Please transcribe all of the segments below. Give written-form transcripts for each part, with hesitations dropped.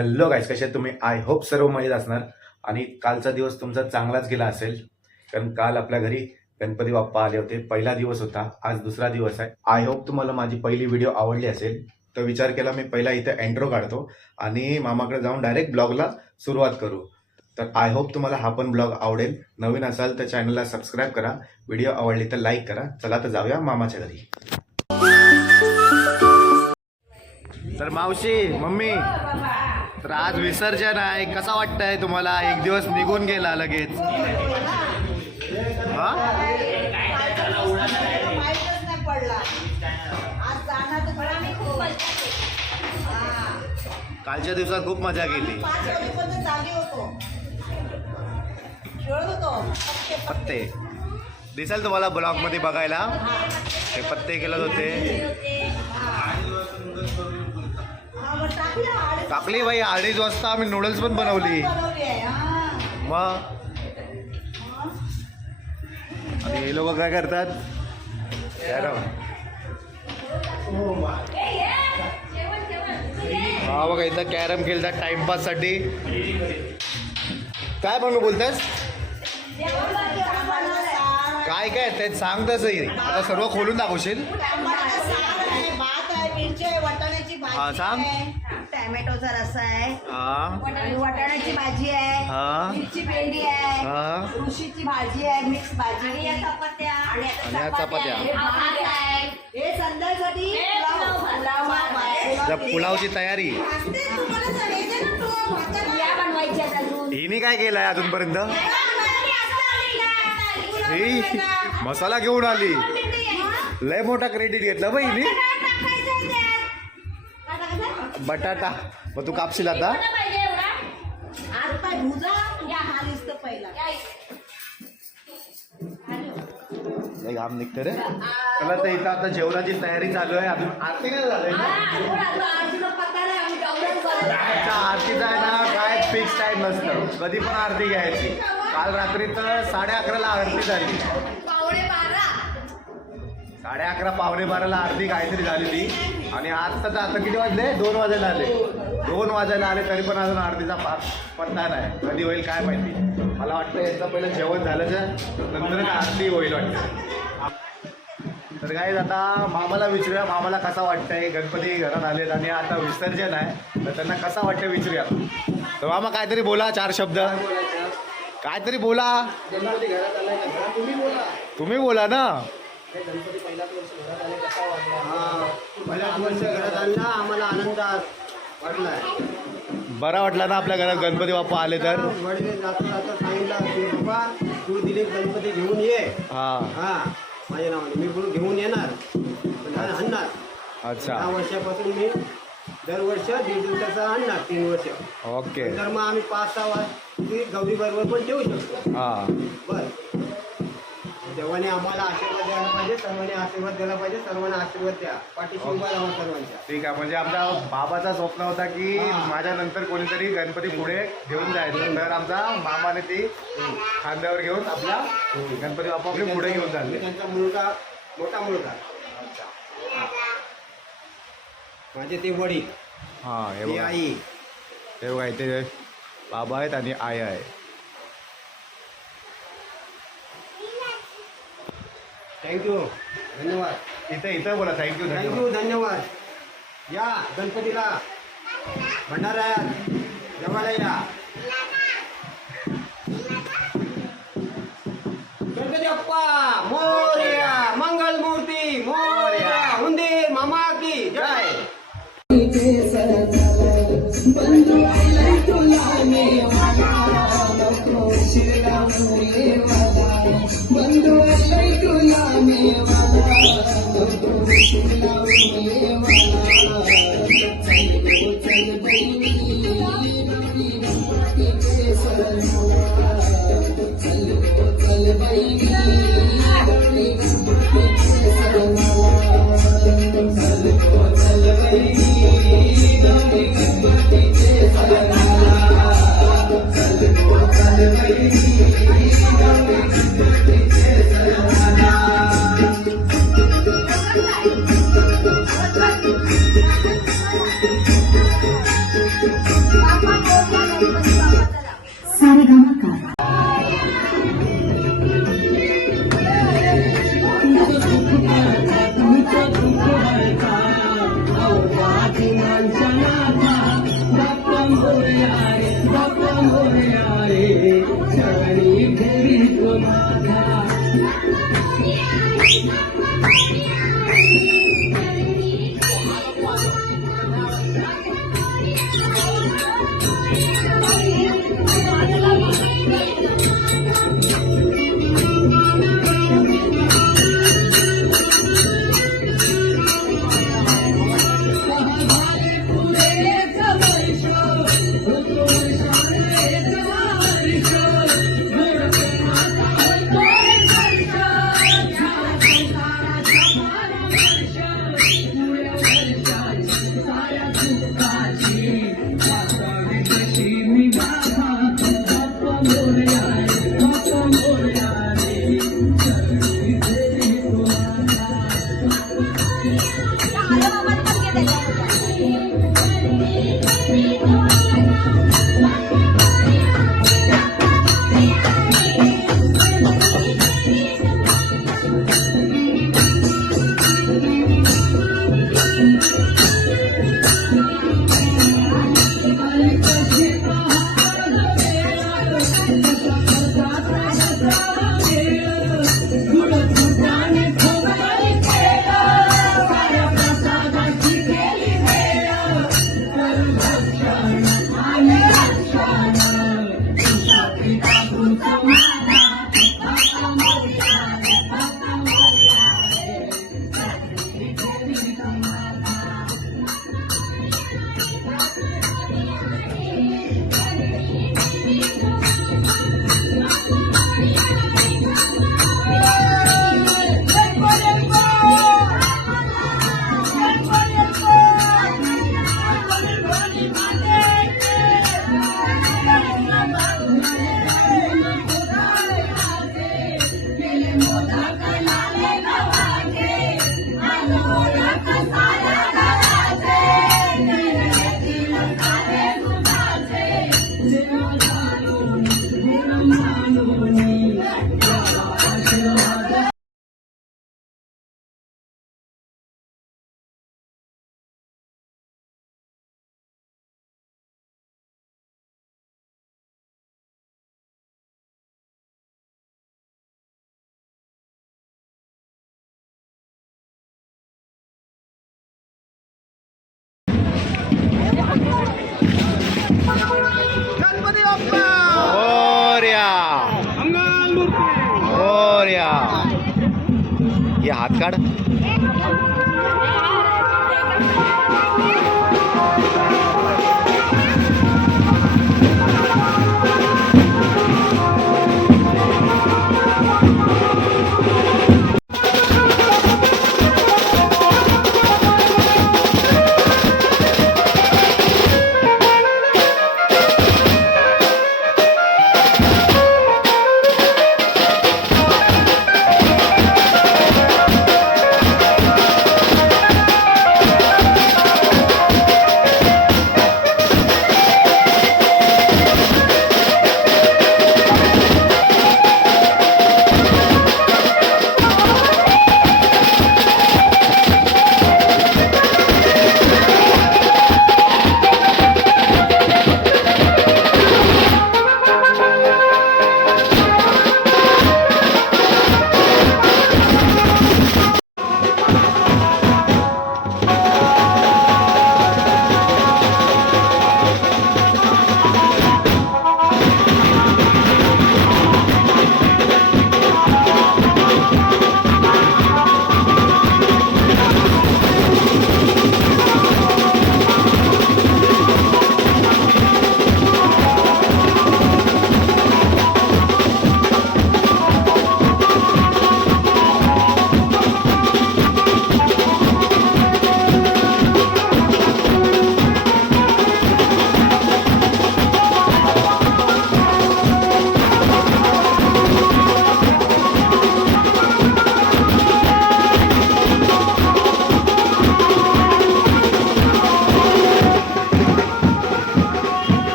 Hello guys, कसे आहेत तुम्ही? आय होप सर्व मजेत असणार. आणि कालचा दिवस तुमचा चांगलाच गेला असेल, कारण काल आपल्या घरी गणपती बाप्पा आले होते. पहिला दिवस होता, आज दुसरा दिवस आहे. आय होप तुम्हाला माझी पहिली व्हिडिओ आवडली असेल. तर विचार केला मी पहिला इथे एंट्रो काढतो आणि मामाकडे जाऊन डायरेक्ट ब्लॉगला सुरुवात करू. तर आय होप तुम्हाला हा पण ब्लॉग आवडेल. नवीन असाल तर चॅनलला सबस्क्राईब करा, व्हिडिओ आवडली तर लाईक करा. चला तर जाऊया मामाच्या घरी. तर मावशी, मम्मी, तर आज विसर्जन आहे. कसा वाटतंय तुम्हाला? एक दिवस निघून गेला लगेच. हा, कालच्या दिवसात खूप मजा केली. पत्ते दिसेल तुम्हाला ब्लॉग मध्ये बघायला. ते पत्ते खेळत होते. टाकली बाई 2:30 वाजता आम्ही नूडल्स पण बनवली. मग आणि हे लोक काय करतात? हा बघा, इथं कॅरम खेळतात टाइमपास साठी. काय म्हणून बोलतास? काय काय ते सांग तसं. आता सर्व खोलून दाखवशील? हा सांग. टॅमॅटोचा रस्सा आहे, वाटाण्याची भाजी आहे, मिरची भेंडी आहे, ऋषीची भाजी आहे, मिक्स भाजी आणि चपात्या. हे संध्यासाठी पुलावची तयारी. हिने काय केलंय अजूनपर्यंत? ही मसाला घेऊन आली. लय मोठा क्रेडिट घेतला बाई हिने. बटाटा मग तू कापशील आता? घाम निघते रे. चला तर इथं आता जेवणाची तयारी चालू आहे. अजून आरती काय झालंय ना? आरतीचा आहे ना, काय फिक्स टाइम नसतं, कधी पण आरती घ्यायची. काल रात्री तर 11:30ला आरती झाली. 11:30 पावणे 12ला आरती काहीतरी झालेली. आणि आज तर आता किती वाजले? 2 वाजायला आले. 2 वाजायला आले तरी पण अजून आरतीचा पत्ता नाही. कधी होईल काय माहिती. मला वाटतं याचं पहिलं जेवण झाल्याच्या नंतरच आरती होईल वाटतं. तर काय आता मामाला विचारूया, मामाला कसा वाटतंय. गणपती घरात आलेत आणि आता विसर्जन आहे, तर त्यांना कसा वाटतं विचारूया. तर मामा काहीतरी बोला, 4 शब्द काहीतरी बोला. तुम्ही बोला ना. गणपती पहिल्याच वर्ष घरात आणला, आम्हाला आनंद वाटला. बरा वाटला ना आपल्या घरात गणपती बाप्पा आले तर? वडील जाता जाता सांगितलं की बाबा तू दिले गणपती घेऊन ये. हा माझ्या नावाने मी घेऊन येणार, पण आणणार. अच्छा. 10 वर्षापासून मी दरवर्ष 1.5 दिवसाचा आणणार, 3 वर्ष. ओके. तर मग आम्ही 5-6 वर्ष गौरी बरोबर पण ठेवू शकतो. बरं, देवाने आम्हाला आशीर्वाद द्यायला पाहिजे, सर्वांनी आशीर्वाद द्यायला पाहिजे. सर्वांना आशीर्वाद द्या, पाठीशी उभा राहा सर्वांच्या. ठीक आहे. म्हणजे आमचा बाबाचा स्वप्न होता की माझ्या नंतर कोणीतरी गणपती पुढे घेऊन जायचं. तर आमचा मामाने ती खांद्यावर घेऊन आपला गणपती बाप्पा आपले पुढे घेऊन चालले. त्यांचा मुलगा, मोठा मुलगा. माझे ते वडील, हे ती बघा, आई. हे बघा, इथे बाबा आहेत आणि आई आहे. थँक्यू, धन्यवाद. इथे बोला. थँक्यू. धन्यवाद. या गणपतीला भंडाऱ्यात जेवायला या. गणपती बाप्पा मोरया, मंगलमूर्ती मोरया, उंदीर मामा की जय. Bye. ये हात काढ.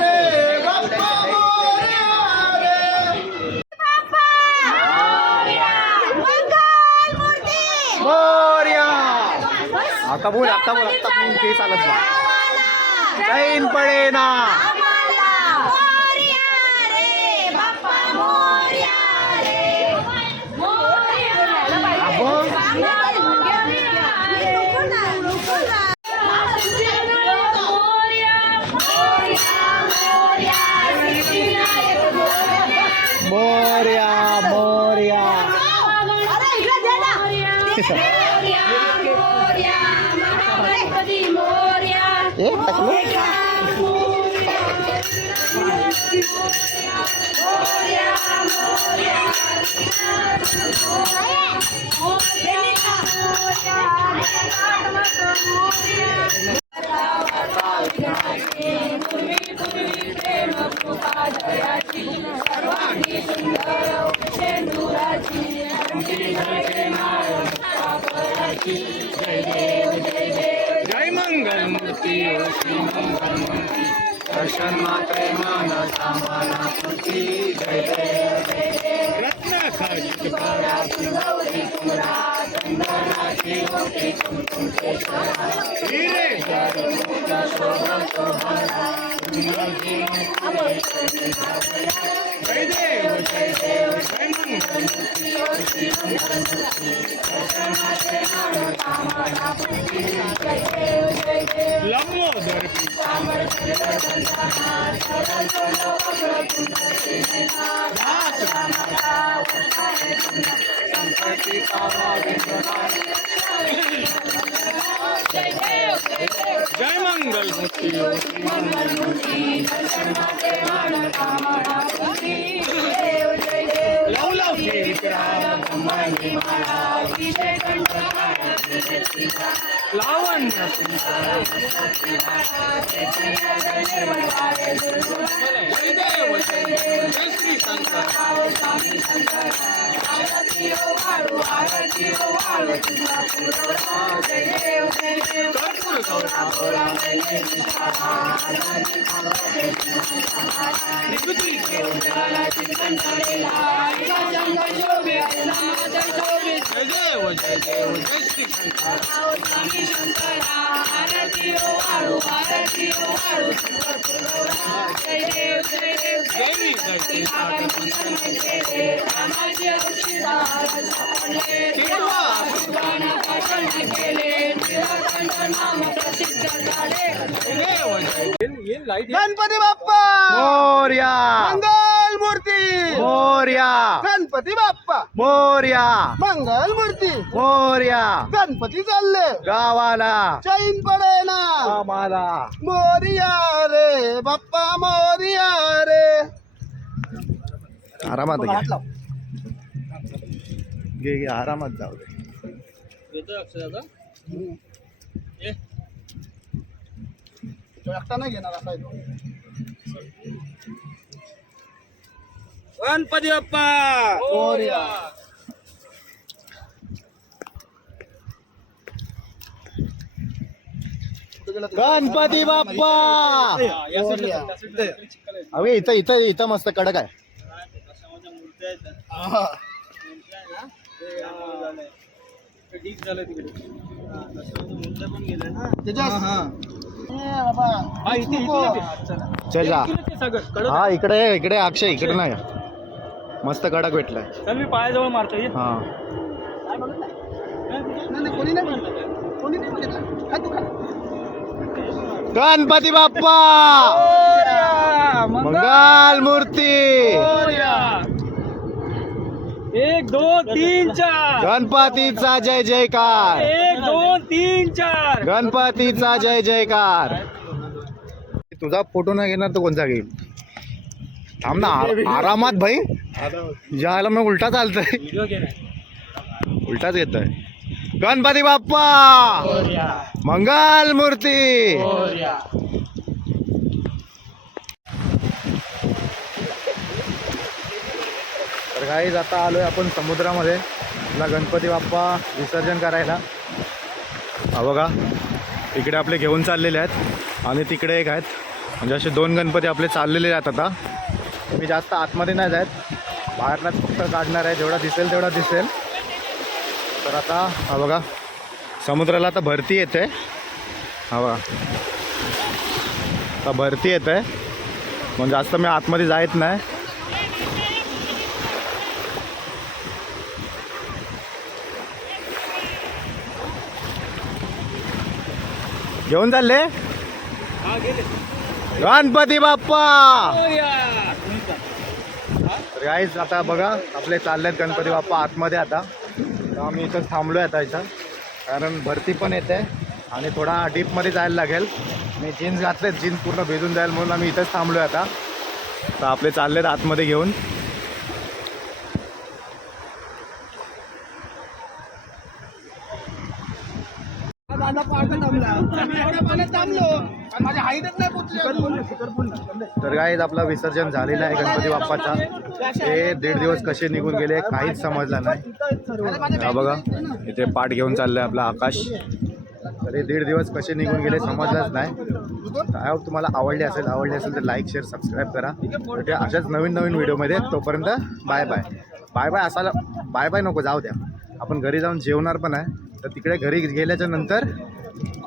रे बाप्पा मोरया रे. मोरया. आता बोल ते चालत ना चैन पडे ना. मोरया मोरया. जय मंगल मूर्ती दर्शन मात्रे मान सामाना मूर्ती जय जय रत्न खचित पराची गौरी कुमरा चंदनाची गोटी कुंकुमेश्वरा हिरे जरुमुख शोभा शोभरा जय देव जय मंगल मूर्ती दर्शन मात्रे मान सामाना मूर्ती जय जय लंबोदर जय मंगल मूर्ति लव लव लावण्य जय श्री शंकर जय देव जय श्री गणपती बाप्पा मोरया मंगल मूर्ती मोरया गणपती बाप्पा मोरया मंगल मूर्ती मोरया. गणपती चालले गावाला चैन पडे ना आम्हाला मोरिया रे बाप्पा मोरिया रे. आरामात हात घे लाव. घे आरामात जाऊ दे. तो एकटा नाही घेणार असा आहे तो. गणपती बाप्पा मोरया. गणपती बाप्पा. मोरया. अवे इथं इथं इथं मस्त कडक आहे. हा. त्याच्यात- ए बाबा. चल जा. हा इकडे अक्षय इकडे नाही मस्त कडक भेटलाय. मी पायाजवळ मारतो हा नाही, कोणी नाही म्हणलं. कोणी नाही म्हणलं. खा तू खा. गणपती बाप्पा मंगल मूर्ती. 1 2 3 4 गणपतीचा जय जयकार. 1 2 3 4 गणपतीचा जय जयकार. तुझा फोटो नाही घेणार तर कोणता घेईल. थांब ना आरामात भाई. ज्याला मग उलटा चालतंय व्हिडिओ घेणार उलटाच येतोय. गणपती बाप्पा मंगल मूर्ती. तर गाईज आता आलोय आपण समुद्रामध्ये आपला गणपती बाप्पा विसर्जन करायला. हा बघा इकडे आपले घेऊन चाललेले आहेत आणि तिकडे एक आहेत म्हणजे असे 2 गणपती आपले चाललेले आहेत आता. मी जास्त आतमध्ये नाही जात, बाहेरलाच फक्त काढणार आहे. जेवढा दिसेल तेवढा दिसेल. तर आता हा बघा समुद्राला आता भरती येते. हा बघा आता भरती येते, म्हणजे जास्त मी आतमध्ये जायत नाही. घेऊन चालले गणपती बाप्पा. तर गाईज आता बघा आपले चाललेत गणपती बाप्पा आतमध्ये. आता तर आम्ही इथंच थांबलो आता इथं, कारण भरती पण येते आणि थोडा डीपमध्ये जायला लागेल. मी जीन्स घातलेत, जीन्स पूर्ण भिजून जाईल म्हणून आम्ही इथंच थांबलो आहे आता. तर आपले चाललेत आतमध्ये घेऊन. तर गाईज आपला विसर्जन झालेलं आहे गणपती बाप्पाचा. हे 1.5 दिवस कसे निघून गेले काहीच समजलं नाही. हा बघा इथे पाठ घेऊन चाललंय आपला आकाश. तर हे 1.5 दिवस कसे निघून गेले समजलंच नाही. काय तुम्हाला आवडले असेल तर लाईक शेअर सबस्क्राईब करा. ते अशाच नवीन व्हिडिओमध्ये. तोपर्यंत बाय बाय. बाय बाय असायला बाय बाय नको, जाऊ द्या. आपण घरी जाऊन जेवणार पण आहे. तर तिकडे घरी गेल्याच्या नंतर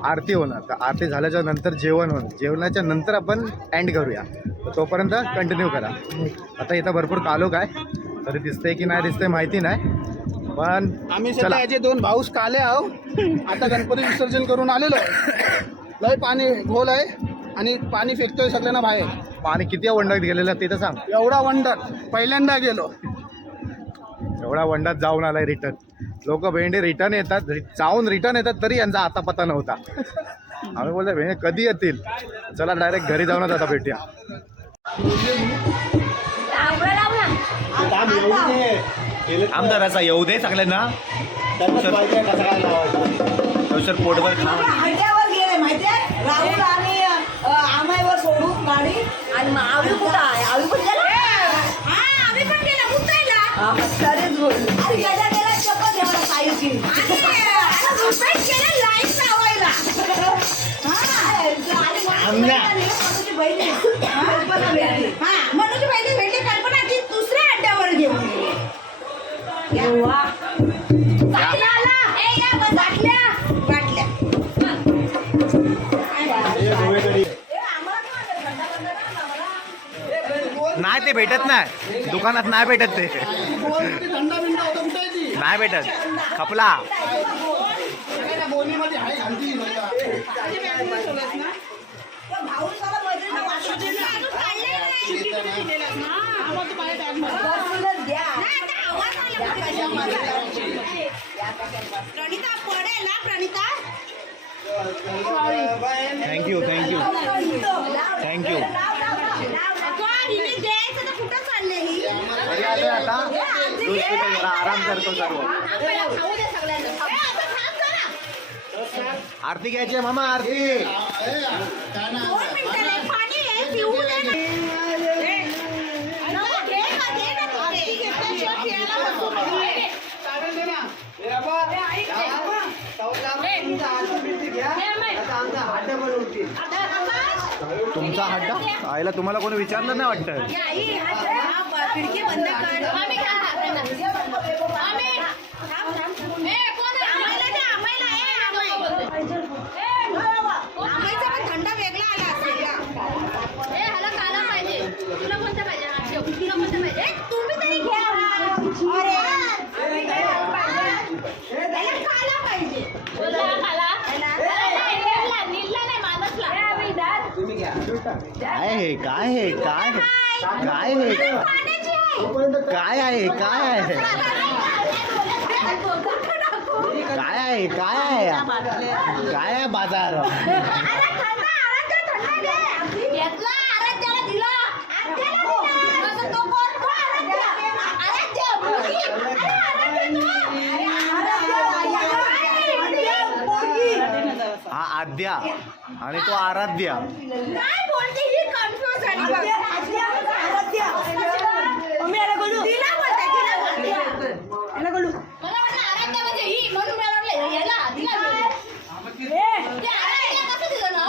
आरती होणार. तर आरती झाल्याच्या नंतर जेवण होणार. जेवणाच्या नंतर आपण एंड करूया. तर तोपर्यंत कंटिन्यू करा. आता इथं भरपूर कालोख आहे, तरी दिसतंय की नाही दिसतंय माहिती नाही, पण आम्ही चला. सध्या याचे 2 भाऊस काले आहो. आता गणपती विसर्जन करून आलेलो आहे. लय पाणी घोल आहे आणि पाणी फेकतोय सगळ्यांना बाहेर. पाणी किती वंडात गेलेलं ते तर सांग. एवढा वंडर पहिल्यांदा गेलो. एवढा वंडात जाऊन आलाय रिटर्न. लोक भेंडे रिटर्न येतात, जाऊन रिटर्न येतात, तरी यांचा आता पत्ता नव्हता. आम्ही बोलतो भेंडे कधी येतील. चला डायरेक्ट घरी जाऊनच आता भेटूया. आमदार असा येऊ दे सगळ्यांना. सर पोटभर हड्ड्यावर गेले माहितीये, राहुल आणि आमाईवर सोडून गाडी. आणि आवी कुठं आहे? आवी पण गेला. आम्ही पण गेला उतरायला. तरीच बोलली अरे गेला गेला चप्पल घ्यायला पाहिजे. लाईट लावायला. मनोजी बहिणी भेटली. कल्पना ती दुसऱ्या अड्ड्यावर घेऊन गेली. नाही ते भेटत नाही दुकानात, नाही भेटत ते. नाही भेटत. खपला प्रणिता पडेल ना प्रणिता. Thank you thank you thank you. कुठं चालले ही? घरी आलोय आता. आराम करतो सर्व. आरती घ्यायची आहे मामा. आरती तुमचा हड्डा आईला तुम्हाला कोणी विचारलं नाही वाटतं. खिडकी बंद कर. थंडा वेगळा आला असेल. तुला कोणतं पाहिजे? तुम्ही तरी घ्या. काय आहे काय आहे काय काय आहे काय आहे काय आहे काय आहे काय आहे काय आहे बाजार. हा आद्या आणि तो आराध्या. काय बोलते ही? कन्फ्युज झाली.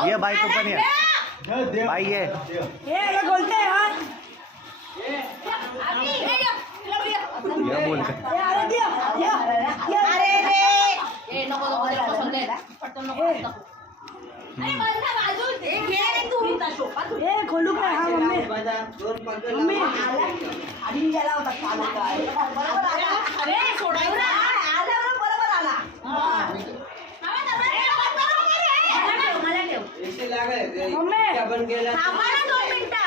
ये बायको पण ये. बाई ये बोलते हा ये बोल खोलू काय हा मम्मी दोन पंधरा मम्मी आणि गेला होता काला काय बरोबर आला अरे सोडायला आला बरोबर आला मला ठेव पैसे लागले मम्मी आपण गेला थांबा ना 2 मिनिटं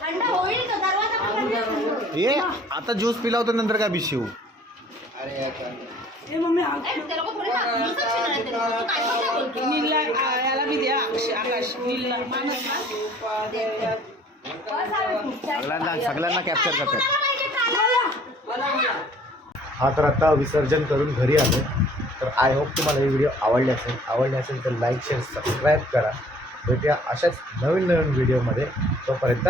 थंड होईल का दरवाजा बंद कर. ये आता ज्यूस पिला होता नंतर काय बिशिव अरे ए मम्मी याला बी द्या आकाश नीलला मानस सगळ्यांना कॅप्चर करतात. हा तर आता विसर्जन करून घरी आलो. तर आय होप तुम्हाला ही व्हिडिओ आवडली असेल तर लाईक शेअर सबस्क्राईब करा. भेटूया अशाच नवीन व्हिडिओमध्ये. तोपर्यंत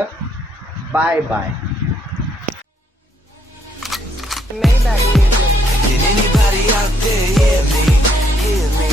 bye bye. Can anybody out there hear me? Hear me?